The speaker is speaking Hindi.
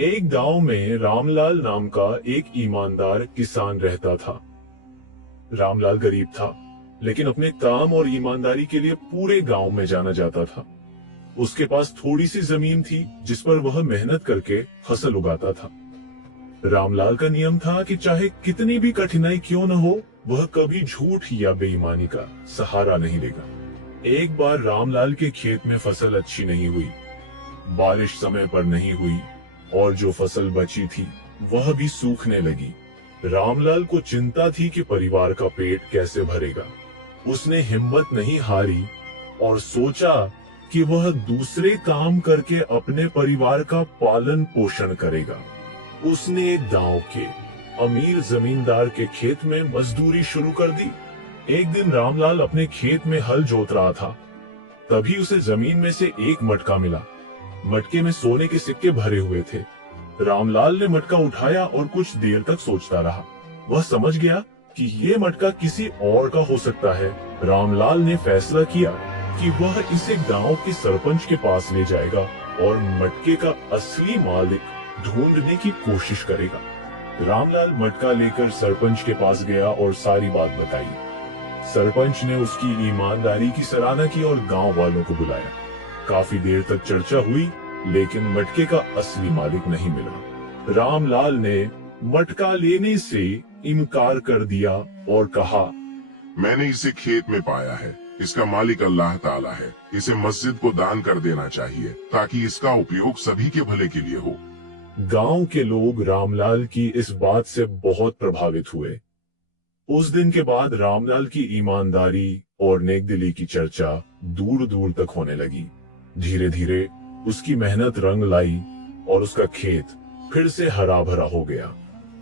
एक गांव में रामलाल नाम का एक ईमानदार किसान रहता था। रामलाल गरीब था, लेकिन अपने काम और ईमानदारी के लिए पूरे गांव में जाना जाता था। उसके पास थोड़ी सी जमीन थी जिस पर वह मेहनत करके फसल उगाता था। रामलाल का नियम था कि चाहे कितनी भी कठिनाई क्यों न हो, वह कभी झूठ या बेईमानी का सहारा नहीं लेगा। एक बार रामलाल के खेत में फसल अच्छी नहीं हुई, बारिश समय पर नहीं हुई और जो फसल बची थी वह भी सूखने लगी। रामलाल को चिंता थी कि परिवार का पेट कैसे भरेगा। उसने हिम्मत नहीं हारी और सोचा कि वह दूसरे काम करके अपने परिवार का पालन पोषण करेगा। उसने एक गांव के अमीर जमींदार के खेत में मजदूरी शुरू कर दी। एक दिन रामलाल अपने खेत में हल जोत रहा था, तभी उसे जमीन में से एक मटका मिला। मटके में सोने के सिक्के भरे हुए थे। रामलाल ने मटका उठाया और कुछ देर तक सोचता रहा। वह समझ गया कि ये मटका किसी और का हो सकता है। रामलाल ने फैसला किया कि वह इसे गांव के सरपंच के पास ले जाएगा और मटके का असली मालिक ढूंढने की कोशिश करेगा। रामलाल मटका लेकर सरपंच के पास गया और सारी बात बताई। सरपंच ने उसकी ईमानदारी की सराहना की और गांव वालों को बुलाया। काफी देर तक चर्चा हुई, लेकिन मटके का असली मालिक नहीं मिला। रामलाल ने मटका लेने से इनकार कर दिया और कहा, मैंने इसे खेत में पाया है। इसका मालिक अल्लाह ताला है। इसे मस्जिद को दान कर देना चाहिए ताकि इसका उपयोग सभी के भले के लिए हो। गांव के लोग रामलाल की इस बात से बहुत प्रभावित हुए। उस दिन के बाद रामलाल की ईमानदारी और नेकदिली की चर्चा दूर दूर तक होने लगी। धीरे धीरे उसकी मेहनत रंग लाई और उसका खेत फिर से हरा भरा हो गया।